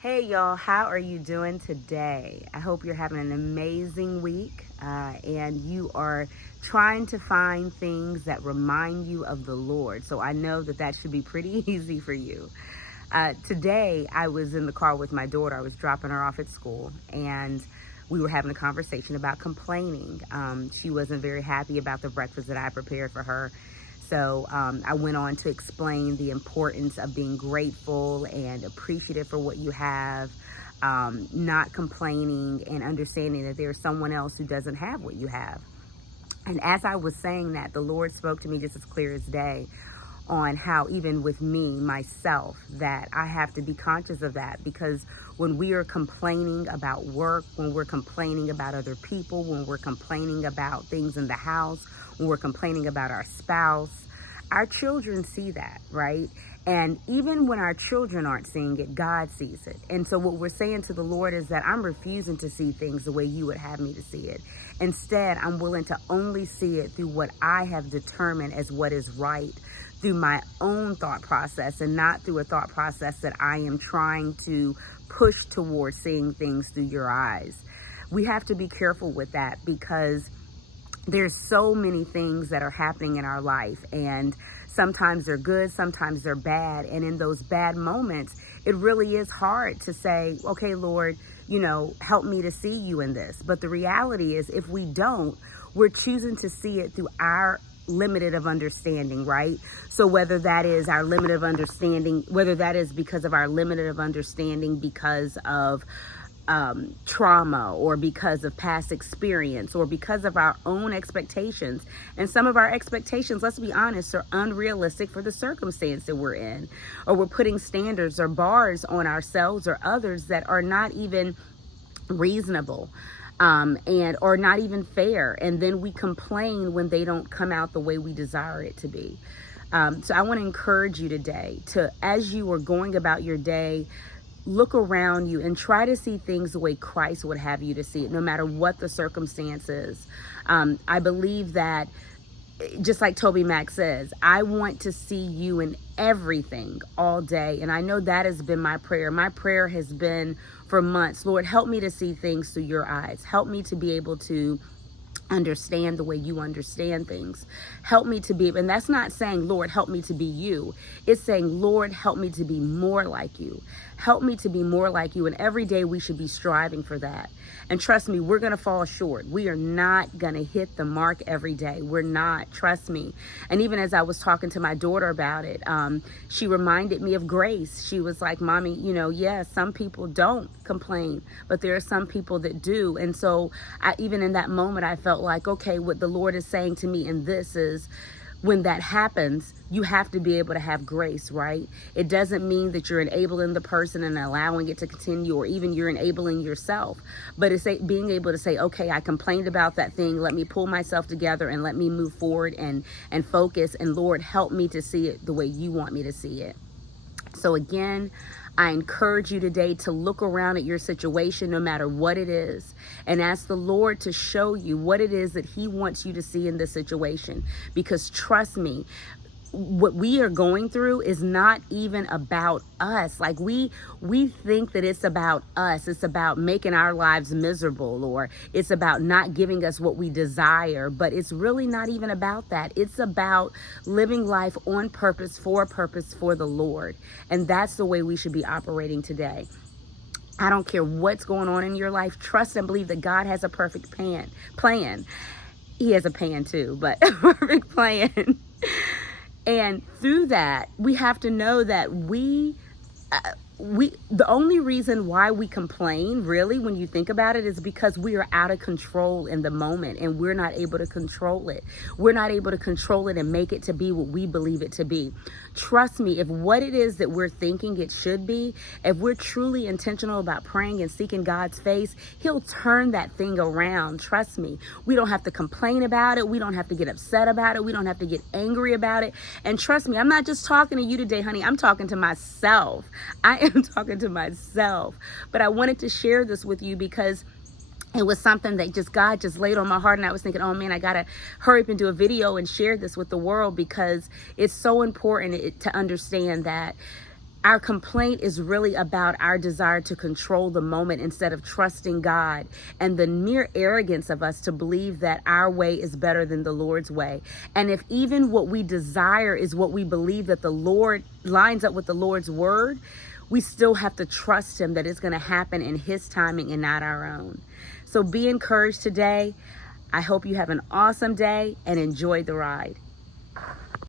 Hey y'all, how are you doing today? I hope you're having an amazing week and you are trying to find things that remind you of the Lord. So I know that should be pretty easy for you. Today, I was in the car with my daughter. I was dropping her off at school and we were having a conversation about complaining. She wasn't very happy about the breakfast that I prepared for her. So I went on to explain the importance of being grateful and appreciative for what you have, not complaining, and understanding that there's someone else who doesn't have what you have. And as I was saying that, the Lord spoke to me just as clear as day on how even with me, myself, that I have to be conscious of that, because when we are complaining about work, when we're complaining about other people, when we're complaining about things in the house, when we're complaining about our spouse, our children see that, right? And even when our children aren't seeing it, God sees it. And so what we're saying to the Lord is that I'm refusing to see things the way you would have me to see it. Instead, I'm willing to only see it through what I have determined as what is right, through my own thought process, and not through a thought process that I am trying to push towards seeing things through your eyes. We have to be careful with that, because there's so many things that are happening in our life, and sometimes they're good, sometimes they're bad. And in those bad moments, it really is hard to say, okay, Lord, help me to see you in this. But the reality is, if we don't, we're choosing to see it through our limited of understanding, right? So whether that is our limited of understanding, whether that is because of our limited of understanding because of trauma, or because of past experience, or because of our own expectations. And some of our expectations, let's be honest, are unrealistic for the circumstance that we're in, or we're putting standards or bars on ourselves or others that are not even reasonable, and or not even fair. And then we complain when they don't come out the way we desire it to be. So I want to encourage you today to, as you are going about your day, look around you and try to see things the way Christ would have you to see it, no matter what the circumstances. I believe that, just like Toby Mac says, I want to see you in everything all day. And I know that has been my prayer. My prayer has been for months, Lord, help me to see things through your eyes. Help me to be able to understand the way you understand things. Help me to be, and that's not saying, Lord, help me to be you. It's saying, Lord, help me to be more like you. Help me to be more like you. And every day we should be striving for that. And trust me, we're going to fall short. We are not going to hit the mark every day. We're not, trust me. And even as I was talking to my daughter about it, she reminded me of Grace. She was like, Mommy, yes, some people don't complain, but there are some people that do. And so even in that moment, I felt like, okay, what the Lord is saying to me in this is, when that happens, you have to be able to have grace, right? It doesn't mean that you're enabling the person and allowing it to continue, or even you're enabling yourself. But it's being able to say, okay, I complained about that thing. Let me pull myself together and let me move forward and focus. And Lord, help me to see it the way you want me to see it. So again, I encourage you today to look around at your situation, no matter what it is, and ask the Lord to show you what it is that he wants you to see in this situation. Because trust me, what we are going through is not even about us. Like we think that it's about us. It's about making our lives miserable, or it's about not giving us what we desire. But it's really not even about that. It's about living life on purpose for the Lord. And that's the way we should be operating today. I don't care what's going on in your life. Trust and believe that God has a perfect plan. He has a pan too, but a perfect plan. And through that, we have to know that the only reason why we complain, really, when you think about it, is because we are out of control in the moment, and we're not able to control it. We're not able to control it and make it to be what we believe it to be. Trust me, if what it is that we're thinking it should be, if we're truly intentional about praying and seeking God's face, he'll turn that thing around. Trust me. We don't have to complain about it. We don't have to get upset about it. We don't have to get angry about it. And trust me, I'm not just talking to you today, honey. I'm talking to myself. I am talking to myself. But I wanted to share this with you because it was something that God just laid on my heart. And I was thinking, oh man, I got to hurry up and do a video and share this with the world, because it's so important to understand that Our complaint is really about our desire to control the moment instead of trusting God, and the mere arrogance of us to believe that our way is better than the Lord's way. And if even what we desire is what we believe that the Lord lines up with the Lord's word, we still have to trust him that it's going to happen in his timing and not our own. So be encouraged today. I hope you have an awesome day and enjoy the ride.